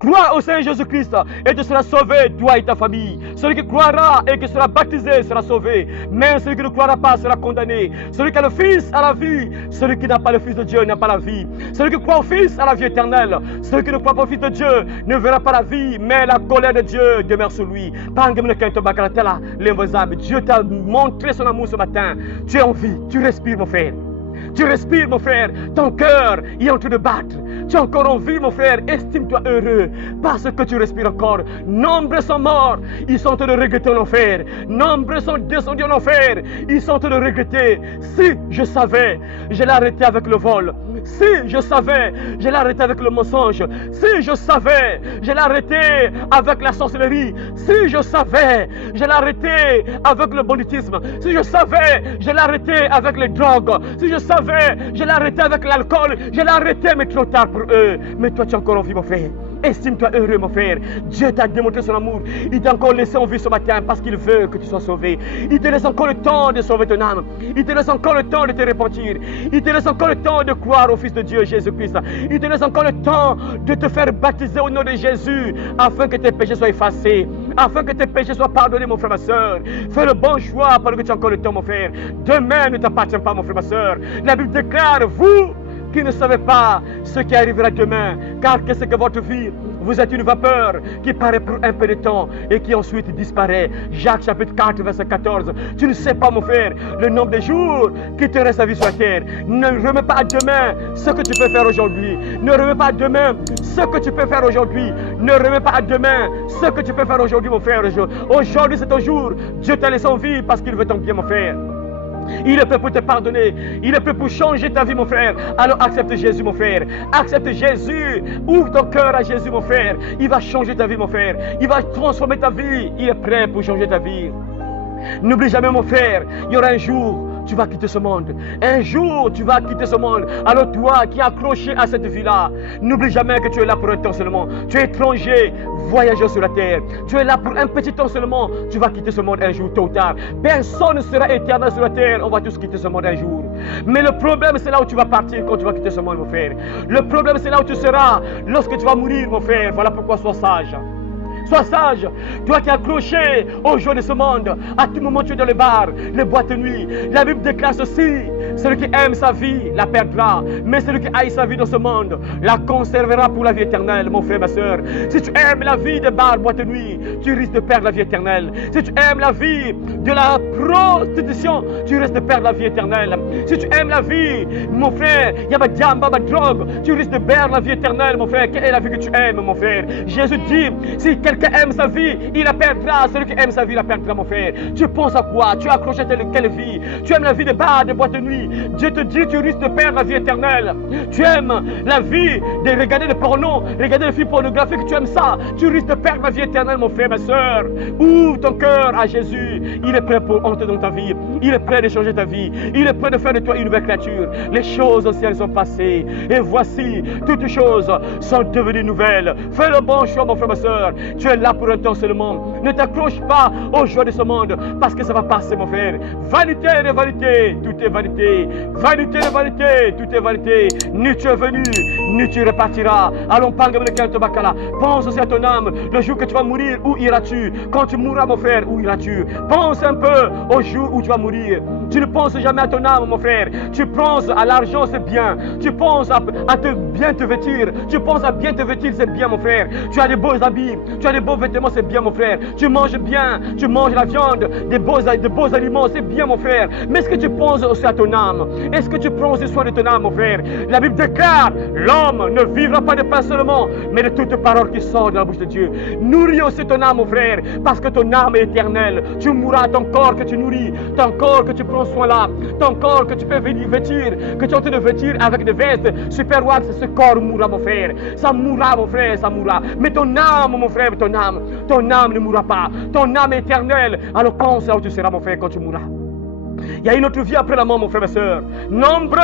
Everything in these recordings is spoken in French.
Crois au Seigneur Jésus-Christ et tu seras sauvé, toi et ta famille. Celui qui croira et qui sera baptisé sera sauvé. Même celui qui ne croira pas sera condamné. Celui qui a le Fils a la vie. Celui qui n'a pas le Fils de Dieu n'a pas la vie. Celui qui croit au Fils a la vie éternelle. Celui qui ne croit pas au Fils de Dieu ne verra pas la vie, mais la colère de Dieu demeure sur lui. Dieu t'a montré son amour ce matin. Tu es en vie, tu respires mon frère. Tu respires mon frère, ton cœur est en train de battre. Tu es encore en vie mon frère, estime-toi heureux parce que tu respires encore. Nombreux sont morts, ils sont en train de regretter l'enfer. Nombreux sont descendus en enfer, ils sont en train de regretter. Si je savais, je l'ai arrêté avec le vol. Si je savais, je l'ai arrêté avec le mensonge. Si je savais, je l'ai arrêté avec la sorcellerie. Si je savais, je l'ai arrêté avec le banditisme. Si je savais, je l'ai arrêté avec les drogues. Si je savais, je l'ai arrêté avec l'alcool. Je l'ai arrêté, mais trop tard pour eux. Mais toi, tu es encore en vie, mon frère. Estime-toi heureux, mon frère. Dieu t'a démontré son amour. Il t'a encore laissé en vie ce matin parce qu'il veut que tu sois sauvé. Il te laisse encore le temps de sauver ton âme. Il te laisse encore le temps de te repentir. Il te laisse encore le temps de croire au Fils de Dieu, Jésus-Christ. Il te laisse encore le temps de te faire baptiser au nom de Jésus afin que tes péchés soient effacés, afin que tes péchés soient pardonnés, mon frère, ma soeur. Fais le bon choix pendant que tu as encore le temps, mon frère. Demain ne t'appartient pas, mon frère, ma soeur. La Bible déclare, vous qui ne savez pas ce qui arrivera demain, car qu'est-ce que votre vie? Vous êtes une vapeur qui paraît pour un peu de temps et qui ensuite disparaît. Jacques chapitre 4 verset 14. Tu ne sais pas mon frère le nombre de jours qui te reste à vivre sur la terre. Ne remets pas à demain ce que tu peux faire aujourd'hui. Ne remets pas à demain ce que tu peux faire aujourd'hui. Ne remets pas à demain ce que tu peux faire aujourd'hui mon frère. Aujourd'hui c'est ton jour. Dieu t'a laissé en vie parce qu'il veut ton bien mon frère. Il est prêt pour te pardonner. Il est prêt pour changer ta vie, mon frère. Alors accepte Jésus, mon frère. Accepte Jésus. Ouvre ton cœur à Jésus, mon frère. Il va changer ta vie, mon frère. Il va transformer ta vie. Il est prêt pour changer ta vie. N'oublie jamais, mon frère, il y aura un jour tu vas quitter ce monde. Un jour, tu vas quitter ce monde. Alors toi qui es accroché à cette vie-là, n'oublie jamais que tu es là pour un temps seulement. Tu es étranger, voyageur sur la terre. Tu es là pour un petit temps seulement. Tu vas quitter ce monde un jour, tôt ou tard. Personne ne sera éternel sur la terre. On va tous quitter ce monde un jour. Mais le problème, c'est là où tu vas partir quand tu vas quitter ce monde, mon frère. Le problème, c'est là où tu seras lorsque tu vas mourir, mon frère. Voilà pourquoi sois sage. Sois sage, toi qui es accroché aux joies de ce monde. À tout moment tu es dans les bars, les boîtes de nuit. La Bible déclare ceci: celui qui aime sa vie la perdra, mais celui qui haït sa vie dans ce monde la conservera pour la vie éternelle. Mon frère, ma soeur, si tu aimes la vie des bars, boîtes de nuit, tu risques de perdre la vie éternelle. Si tu aimes la vie de la prostitution, tu risques de perdre la vie éternelle. Si tu aimes la vie, mon frère, yabadiamba, drogue, tu risques de perdre la vie éternelle, mon frère. Quelle est la vie que tu aimes, mon frère? Jésus dit, si quelqu'un aime sa vie, il la perdra. Celui qui aime sa vie, la perdra, mon frère. Tu penses à quoi? Tu es accroché à quelle vie? Tu aimes la vie des bars, des boîtes de nuit. Dieu te dit, tu risques de perdre la vie éternelle. Tu aimes la vie de regarder le porno, regarder les films pornographiques, tu aimes ça. Tu risques de perdre la vie éternelle, mon frère, ma soeur. Ouvre ton cœur à Jésus. Il est prêt pour entrer dans ta vie. Il est prêt de changer ta vie. Il est prêt de faire de toi une nouvelle créature. Les choses anciennes sont passées. Et voici, toutes choses sont devenues nouvelles. Fais le bon choix, mon frère, ma soeur. Tu es là pour un temps seulement. Ne t'accroche pas aux joies de ce monde, parce que ça va passer, mon frère. Vanité de vanité, tout est vanité. Vanité de vanité, tout est vanité. Ni tu es venu, ni tu repartiras. Allons, pense aussi à ton âme. Le jour que tu vas mourir, où iras-tu? Quand tu mourras, mon frère, où iras-tu? Pense un peu au jour où tu vas mourir. Tu ne penses jamais à ton âme, mon frère. Tu penses à l'argent, c'est bien. Tu penses à bien te vêtir. Tu penses à bien te vêtir, c'est bien, mon frère. Tu as des beaux habits, tu as des beaux vêtements, c'est bien, mon frère. Tu manges bien, tu manges la viande, des beaux aliments, c'est bien, mon frère. Mais est-ce que tu penses aussi à ton âme? Est-ce que tu prends aussi soin de ton âme, mon frère? La Bible déclare, l'homme ne vivra pas de pain seulement, mais de toute parole qui sort de la bouche de Dieu. Nourris aussi ton âme, mon frère, parce que ton âme est éternelle. Tu mourras, ton corps que tu nourris, ton corps que tu prends soin là, ton corps que tu peux vêtir, que tu es en train de vêtir avec des vestes super wax, ce corps mourra, mon frère. Ça mourra, mon frère, ça mourra. Mais ton âme, mon frère, ton âme ne mourra pas. Ton âme est éternelle. Alors pense là où tu seras, mon frère, quand tu mourras. Il y a une autre vie après la mort, mon frère et soeur. Nombreux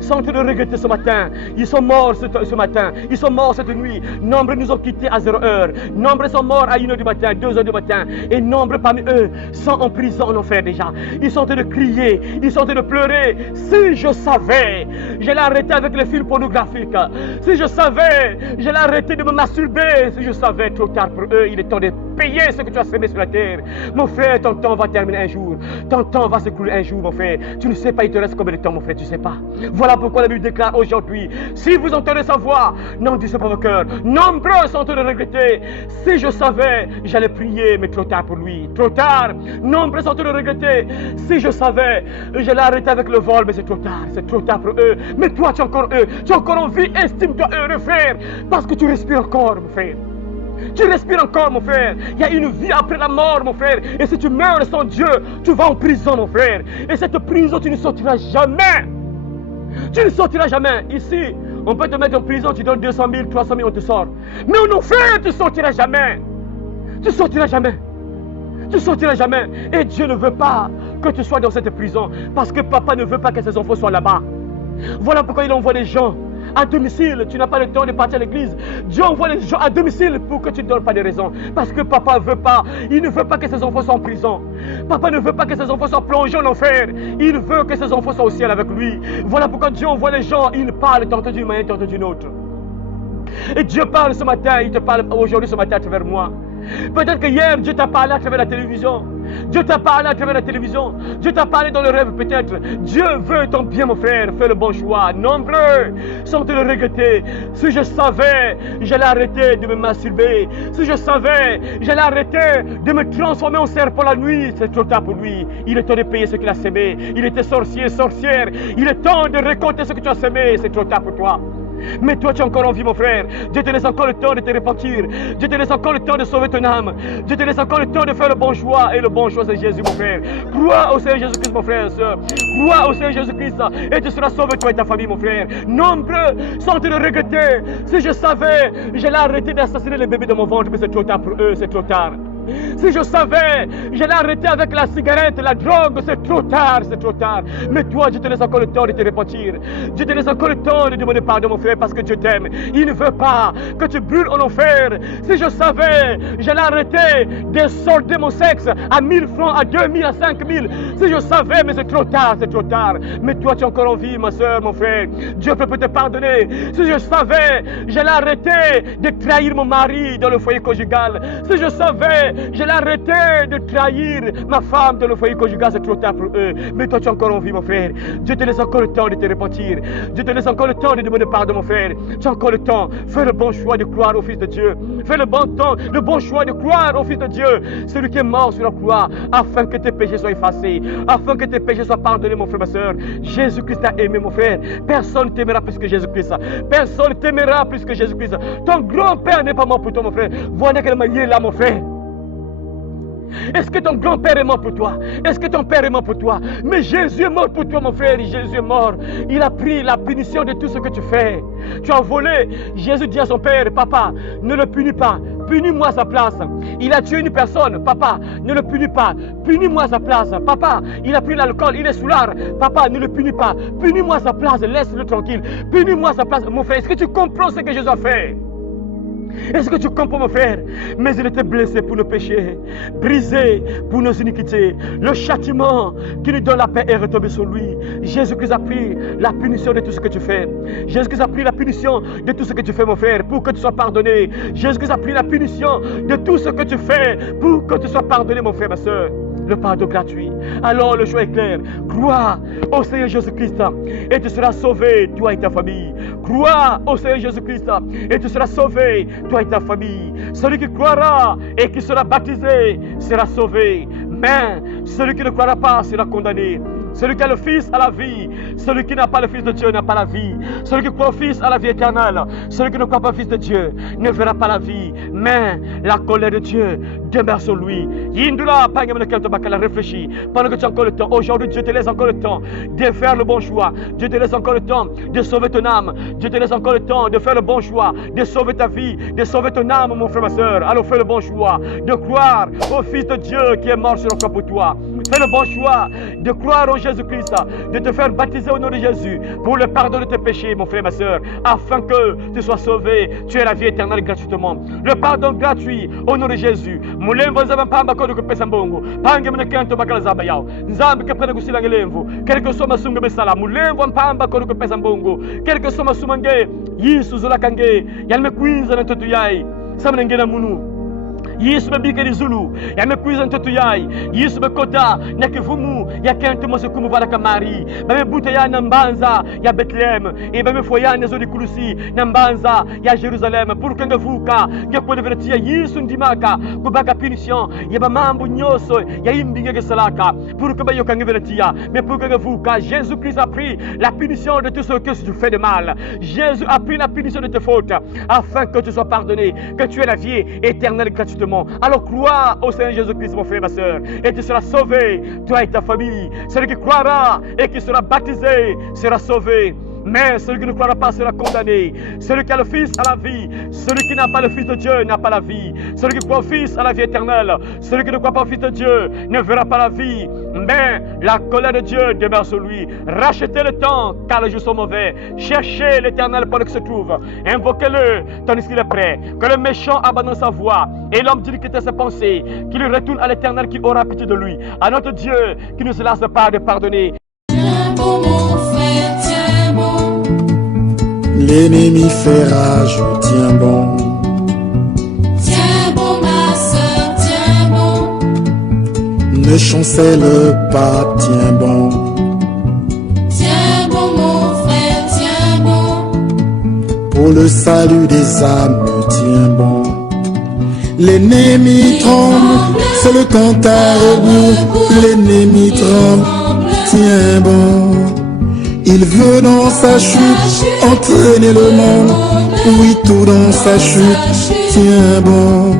sont en train de regretter ce matin. Ils sont morts ce matin. Ils sont morts cette nuit. Nombreux nous ont quittés à 0 heure. Nombreux sont morts à 1h du matin, 2h du matin. Et nombreux parmi eux sont en prison en enfer déjà. Ils sont en train de crier. Ils sont en train de pleurer. Si je savais, j'allais arrêter avec les films pornographiques. Si je savais, j'allais arrêter de me masturber. Si je savais, trop tard pour eux, il est temps de payer ce que tu as semé sur la terre. Mon frère, ton temps va terminer un jour. Ton temps va s'écouler un jour, mon frère. Tu ne sais pas, il te reste combien de temps, mon frère, tu ne sais pas. Voilà pourquoi la Bible déclare aujourd'hui, si vous entendez sa voix, n'endurcissez pas vos cœurs. Nombreux sont en train de regretter. Si je savais, j'allais prier, mais trop tard pour lui. Trop tard. Nombreux sont en train de regretter. Si je savais, j'allais arrêter avec le vol, mais c'est trop tard. C'est trop tard pour eux. Mais toi, tu es encore eux. Tu es encore en vie. Estime-toi heureux, frère. Parce que tu respires encore, mon frère. Tu respires encore, mon frère. Il y a une vie après la mort, mon frère. Et si tu meurs sans Dieu, tu vas en prison, mon frère. Et cette prison, tu ne sortiras jamais. Tu ne sortiras jamais. Ici, on peut te mettre en prison, tu donnes 200 000, 300 000, on te sort. Mais non, frère, tu ne sortiras jamais. Tu ne sortiras jamais. Tu ne sortiras jamais. Et Dieu ne veut pas que tu sois dans cette prison. Parce que papa ne veut pas que ses enfants soient là-bas. Voilà pourquoi il envoie des gens à domicile. Tu n'as pas le temps de partir à l'église. Dieu envoie les gens à domicile pour que tu ne donnes pas de raison. Parce que papa ne veut pas. Il ne veut pas que ses enfants soient en prison. Papa ne veut pas que ses enfants soient plongés en enfer. Il veut que ses enfants soient au ciel avec lui. Voilà pourquoi Dieu envoie les gens. Il parle tantôt d'une manière, tantôt d'une autre. Et Dieu parle ce matin. Il te parle aujourd'hui, ce matin, à travers moi. Peut-être que hier, Dieu t'a parlé à travers la télévision. Dieu t'a parlé à travers la télévision. Dieu t'a parlé dans le rêve peut-être. Dieu veut ton bien, mon frère. Fais le bon choix. Nombreux sont en train de regretter. Si je savais, j'allais arrêter de me masturber. Si je savais, j'allais arrêter de me transformer en serpent la nuit. C'est trop tard pour lui. Il est temps de payer ce qu'il a semé. Il était sorcier, sorcière. Il est temps de récolter ce que tu as semé. C'est trop tard pour toi. Mais toi, tu es encore en vie, mon frère. Dieu te laisse encore le temps de te repentir. Dieu te laisse encore le temps de sauver ton âme. Dieu te laisse encore le temps de faire le bon choix. Et le bon choix, c'est Jésus, mon frère. Crois au Seigneur Jésus-Christ, mon frère et soeur. Crois au Seigneur Jésus-Christ et tu seras sauvé, toi et ta famille, mon frère. Nombreux sont en train de regretter. Si je savais, j'allais arrêter d'assassiner les bébés de mon ventre. Mais c'est trop tard pour eux, c'est trop tard. Si je savais, j'allais arrêter avec la cigarette, la drogue, c'est trop tard, c'est trop tard. Mais toi, Dieu te laisse encore le temps de te repentir. Dieu te laisse encore le temps de demander pardon, mon frère, parce que Dieu t'aime. Il ne veut pas que tu brûles en enfer. Si je savais, j'allais arrêter de solder mon sexe à 1000 francs, à 2000, à 5000. Si je savais, mais c'est trop tard, c'est trop tard. Mais toi, tu es encore en vie, ma soeur, mon frère. Dieu peut te pardonner. Si je savais, j'allais arrêter de trahir mon mari dans le foyer conjugal. Si je savais, j'allais arrêter de trahir ma femme dans le foyer conjugal, c'est trop tard pour eux. Mais toi, tu es encore en vie, mon frère. Dieu te laisse encore le temps de te repentir. Dieu te laisse encore le temps de demander pardon, mon frère. Tu as encore le temps. Fais le bon choix de croire au Fils de Dieu. Fais le bon choix de croire au Fils de Dieu. Celui qui est mort sur la croix, afin que tes péchés soient effacés, afin que tes péchés soient pardonnés, mon frère, ma soeur. Jésus-Christ t'a aimé, mon frère. Personne ne t'aimera plus que Jésus-Christ. Personne ne t'aimera plus que Jésus-Christ. Ton grand-père n'est pas mort pour toi, mon frère. Voilà quelle manière là, mon frère. Est-ce que ton grand-père est mort pour toi? Est-ce que ton père est mort pour toi? Mais Jésus est mort pour toi, mon frère. Jésus est mort. Il a pris la punition de tout ce que tu fais. Tu as volé. Jésus dit à son père, papa, ne le punis pas. Punis-moi à sa place. Il a tué une personne. Papa, ne le punis pas. Punis-moi à sa place. Papa, il a pris l'alcool. Il est sous l'art. Papa, ne le punis pas. Punis-moi à sa place. Laisse-le tranquille. Punis-moi à sa place. Mon frère, est-ce que tu comprends ce que Jésus a fait? Est-ce que tu comprends, mon frère? Mais il était blessé pour nos péchés, brisé pour nos iniquités. Le châtiment qui nous donne la paix est retombé sur lui. Jésus-Christ a pris la punition de tout ce que tu fais. Jésus-Christ a pris la punition de tout ce que tu fais, mon frère, pour que tu sois pardonné. Jésus-Christ a pris la punition de tout ce que tu fais pour que tu sois pardonné, mon frère, ma soeur. Le pardon gratuit. Alors le choix est clair. Crois au Seigneur Jésus-Christ et tu seras sauvé, toi et ta famille. Crois au Seigneur Jésus-Christ et tu seras sauvé, toi et ta famille. Celui qui croira et qui sera baptisé sera sauvé. Mais celui qui ne croira pas sera condamné. Celui qui a le Fils a la vie. Celui qui n'a pas le Fils de Dieu n'a pas la vie. Celui qui croit au Fils a la vie éternelle. Celui qui ne croit pas au Fils de Dieu ne verra pas la vie, mais la colère de Dieu demeure sur lui. Yindula, réfléchis. Pendant que tu as encore le temps, aujourd'hui, Dieu te laisse encore le temps de faire le bon choix. Dieu te laisse encore le temps de sauver ton âme. Dieu te laisse encore le temps de faire le bon choix, de sauver ta vie, de sauver ton âme, mon frère, ma soeur. Alors fais le bon choix de croire au Fils de Dieu qui est mort sur le croix pour toi. Fais le bon choix de croire en Jésus-Christ, de te faire baptiser au nom de Jésus pour le pardon de tes péchés, mon frère, ma soeur, afin que tu sois sauvé. Tu es la vie éternelle gratuitement. Le pardon gratuit au nom de Jésus. Mulemvo nzaba mpamba kodo kupesa mbongo. Pange mne kanto bakala zaba yao. Nzambi kapena kusila ngelemvu. Quel que soit masunga besala. Mulemvo mpamba kodo kupesa mbongo. Quel que soit masumange. Yisu zola kange. Yalme kwiza na totu yai. Samne ngena munu. Yesu bebikeli zulu yamekwiza ntoto yai Yesu bekota nakivumu yakente mose kumubala kamari bame buta ya nambanza ya Bethlehem e bame foyane zo dikulusi nambanza ya Jerusalem pour que ngavuka ngekole vertia Yesu ndimaka kubaka punition ya mambo nyoso ya imbinge gesalaka pour que bayoka ngevertia mais pour que ngavuka Jésus-Christ a pris la punition de tout ce que tu fais de mal. Jésus a pris la punition de tes fautes afin que tu sois pardonné, que tu aies la vie éternelle gratuitement. Alors crois au Seigneur Jésus-Christ, mon frère, ma soeur, et tu seras sauvé, toi et ta famille. Celui qui croira et qui sera baptisé sera sauvé. Mais celui qui ne croira pas sera condamné. Celui qui a le Fils a la vie. Celui qui n'a pas le Fils de Dieu n'a pas la vie. Celui qui croit au Fils a la vie éternelle. Celui qui ne croit pas au Fils de Dieu ne verra pas la vie. Mais la colère de Dieu demeure sur lui. Rachetez le temps, car les jours sont mauvais. Cherchez l'Éternel pendant qu'il se trouve. Invoquez-le, tandis qu'il est prêt. Que le méchant abandonne sa voie et l'homme dit qu'il ses pensées, qu'il retourne à l'Éternel qui aura pitié de lui. À notre Dieu qui ne se lasse pas de pardonner. L'ennemi fait rage, tiens bon. Tiens bon ma soeur, tiens bon. Ne chancelle pas, tiens bon. Tiens bon mon frère, tiens bon. Pour le salut des âmes, tiens bon. L'ennemi tremble, c'est le cantar au bout. L'ennemi tremble, tiens bon. Il veut dans sa chute entraîner le monde. Oui, tout dans sa chute, tiens bon.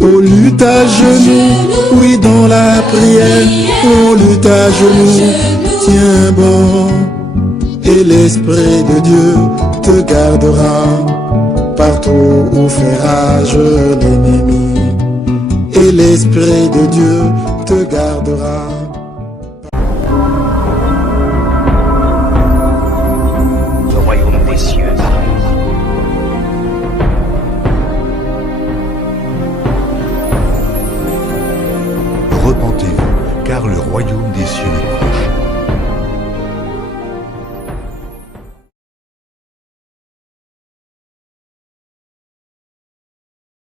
On lutte à genoux, oui, dans la prière. On lutte à genoux, tiens bon. Et l'Esprit de Dieu te gardera partout où fait rage l'ennemi. Et l'Esprit de Dieu te gardera. Repentez-vous, car le royaume des cieux est proche.